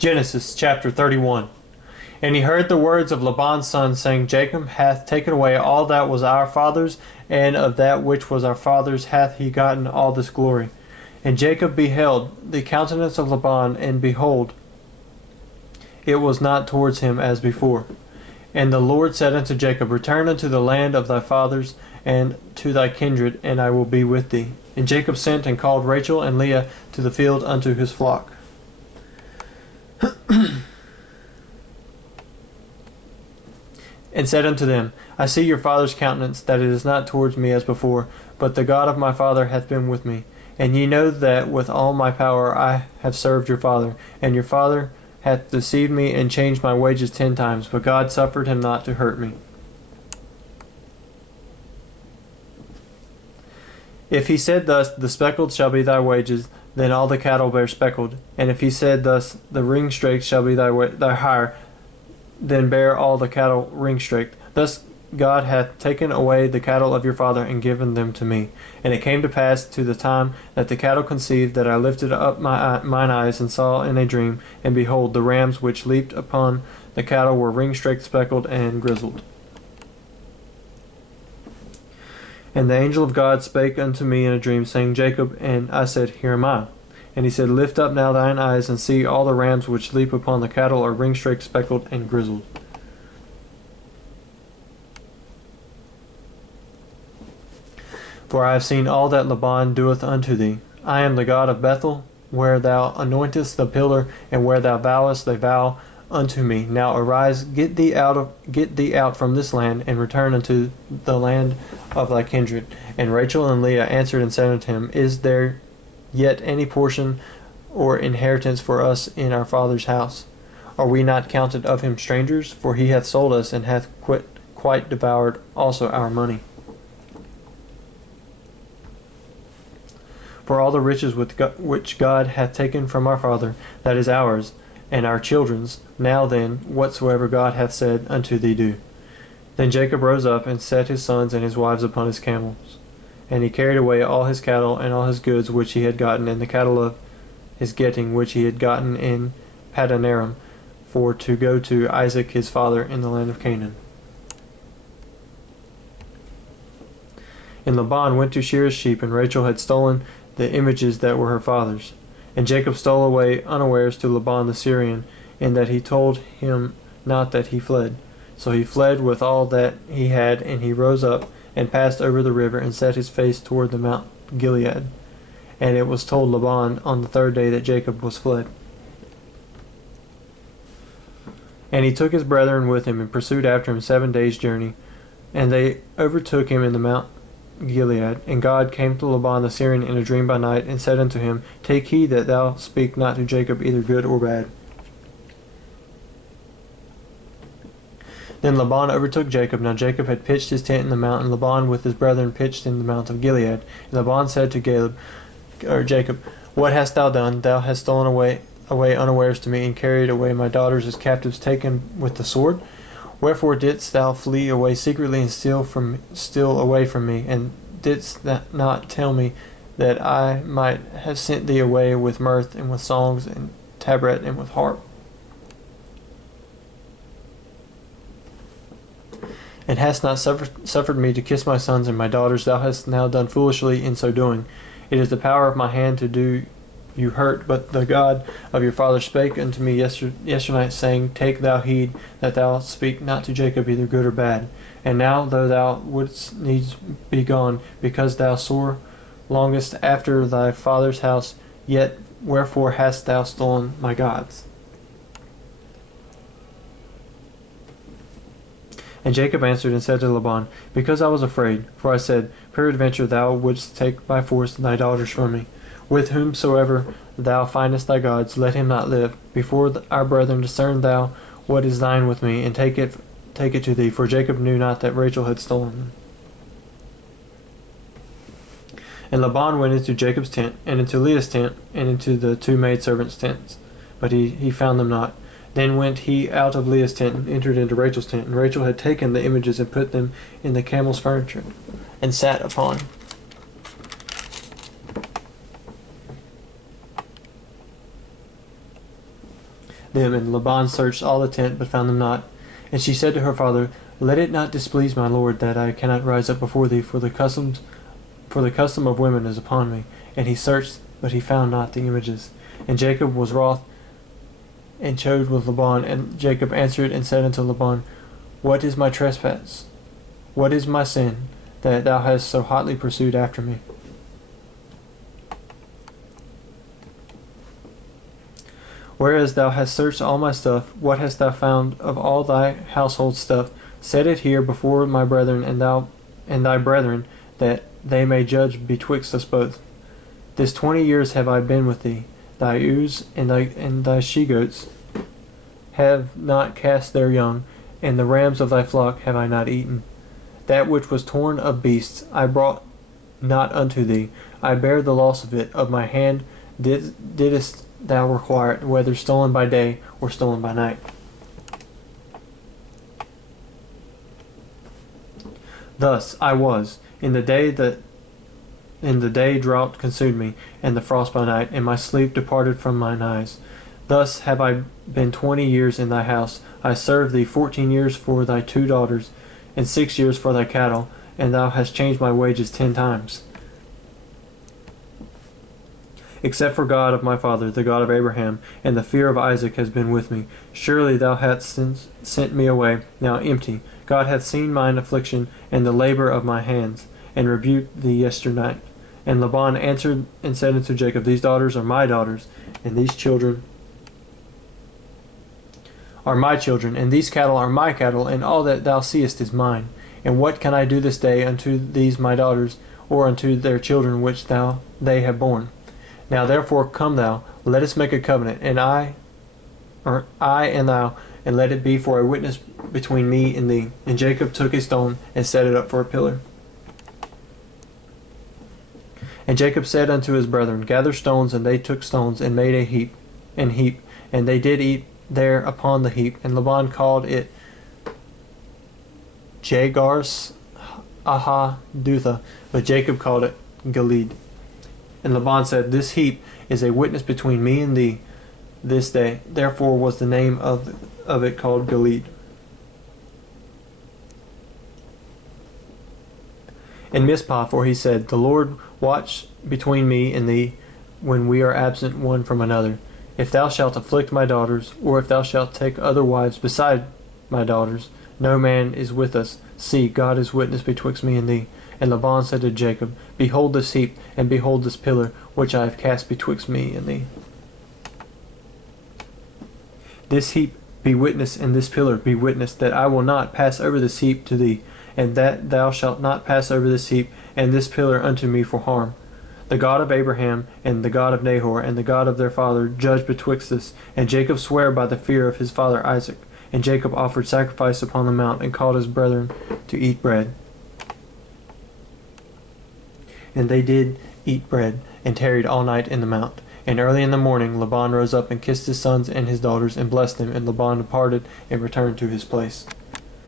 Genesis chapter 31. And he heard the words of Laban's son, saying, Jacob hath taken away all that was our father's, and of that which was our father's hath he gotten all this glory. And Jacob beheld the countenance of Laban, and behold, it was not towards him as before. And the Lord said unto Jacob, Return unto the land of thy fathers, and to thy kindred, and I will be with thee. And Jacob sent and called Rachel and Leah to the field unto his flock. And said unto them, I see your father's countenance, that it is not towards me as before, but the God of my father hath been with me. And ye know that with all my power I have served your father, and your father hath deceived me and changed my wages 10 times, but God suffered him not to hurt me. If he said thus, the speckled shall be thy wages, then all the cattle bear speckled. And if he said thus, the ringstraked shall be thy hire, then bear all the cattle ringstraked. Thus God hath taken away the cattle of your father and given them to me. And it came to pass to the time that the cattle conceived, that I lifted up mine eyes and saw in a dream, and behold, the rams which leaped upon the cattle were ringstraked, speckled, and grizzled. And the angel of God spake unto me in a dream, saying, Jacob. And I said, Here am I. And he said, Lift up now thine eyes, and see, all the rams which leap upon the cattle are ringstraked, speckled, and grizzled. For I have seen all that Laban doeth unto thee. I am the God of Bethel, where thou anointest the pillar, and where thou vowest a vow unto me. Now arise, get thee out from this land, and return unto the land of thy kindred. And Rachel and Leah answered and said unto him, Is there yet any portion or inheritance for us in our father's house? Are we not counted of him strangers? For he hath sold us, and hath quite devoured also our money. For all the riches which God hath taken from our father, that is ours, and our children's. Now then, whatsoever God hath said unto thee do. Then Jacob rose up, and set his sons and his wives upon his camels. And he carried away all his cattle and all his goods which he had gotten, and the cattle of his getting which he had gotten in Padanaram, for to go to Isaac his father in the land of Canaan. And Laban went to shear his sheep, and Rachel had stolen the images that were her father's. And Jacob stole away unawares to Laban the Syrian, in that he told him not that he fled. So he fled with all that he had, and he rose up, and passed over the river, and set his face toward the Mount Gilead. And it was told Laban on the 3rd day that Jacob was fled. And he took his brethren with him, and pursued after him 7 days' journey. And they overtook him in the Mount Gilead. And God came to Laban the Syrian in a dream by night, and said unto him, Take heed that thou speak not to Jacob either good or bad. Then Laban overtook Jacob. Now Jacob had pitched his tent in the mount, and Laban with his brethren pitched in the mount of Gilead. And Laban said to Jacob, What hast thou done? Thou hast stolen away unawares to me, and carried away my daughters as captives taken with the sword. Wherefore didst thou flee away secretly, and steal away from me? And didst thou not tell me that I might have sent thee away with mirth, and with songs, and tabret, and with harp? And hast not suffered me to kiss my sons and my daughters. Thou hast now done foolishly in so doing. It is the power of my hand to do you hurt, but the God of your father spake unto me yesternight, saying, Take thou heed that thou speak not to Jacob either good or bad. And now, though thou wouldst needs be gone, because thou sore longest after thy father's house, yet wherefore hast thou stolen my gods? And Jacob answered and said to Laban, Because I was afraid, for I said, Peradventure thou wouldst take by force thy daughters from me. With whomsoever thou findest thy gods, let him not live. Before our brethren discern thou what is thine with me, and take it to thee. For Jacob knew not that Rachel had stolen them. And Laban went into Jacob's tent, and into Leah's tent, and into the 2 maidservants' tents, but he found them not. Then went he out of Leah's tent, and entered into Rachel's tent. And Rachel had taken the images, and put them in the camel's furniture, and sat upon. them, and Laban searched all the tent, but found them not. And she said to her father, Let it not displease my lord that I cannot rise up before thee, for the custom of women is upon me. And he searched, but he found not the images. And Jacob was wroth and chode with Laban. And Jacob answered and said unto Laban, What is my trespass? What is my sin, that thou hast so hotly pursued after me? Whereas thou hast searched all my stuff, what hast thou found of all thy household stuff? Set it here before my brethren and thy brethren, that they may judge betwixt us both. This 20 years have I been with thee. Thy ewes and thy she-goats have not cast their young, and the rams of thy flock have I not eaten. That which was torn of beasts I brought not unto thee. I bare the loss of it. Of my hand didst thou require it, whether stolen by day or stolen by night. Thus I was, in the day drought consumed me, and the frost by night, and my sleep departed from mine eyes. Thus have I been 20 years in thy house. I served thee 14 years for thy 2 daughters, and 6 years for thy cattle, and thou hast changed my wages 10 times. Except for God of my father, the God of Abraham, and the fear of Isaac has been with me. Surely thou hast sent me away, now empty. God hath seen mine affliction, and the labor of my hands, and rebuked thee yesternight. And Laban answered and said unto Jacob, These daughters are my daughters, and these children are my children, and these cattle are my cattle, and all that thou seest is mine. And what can I do this day unto these my daughters, or unto their children which they have borne? Now therefore come thou, let us make a covenant, and I and thou, and let it be for a witness between me and thee. And Jacob took a stone and set it up for a pillar. And Jacob said unto his brethren, Gather stones, and they took stones, and made a heap, and they did eat there upon the heap. And Laban called it Jagars Dutha, but Jacob called it Gilead. And Laban said, This heap is a witness between me and thee this day. Therefore was the name of it called Gilead. And Mizpah, for he said, The Lord watch between me and thee when we are absent one from another. If thou shalt afflict my daughters, or if thou shalt take other wives beside my daughters, no man is with us. See, God is witness betwixt me and thee. And Laban said to Jacob, Behold this heap, and behold this pillar, which I have cast betwixt me and thee. This heap be witness, and this pillar be witness, that I will not pass over this heap to thee, and that thou shalt not pass over this heap and this pillar unto me for harm. The God of Abraham, and the God of Nahor, and the God of their father, judge betwixt us. And Jacob sware by the fear of his father Isaac. And Jacob offered sacrifice upon the mount, and called his brethren to eat bread. And they did eat bread, and tarried all night in the mount. And early in the morning Laban rose up and kissed his sons and his daughters, and blessed them. And Laban departed and returned to his place.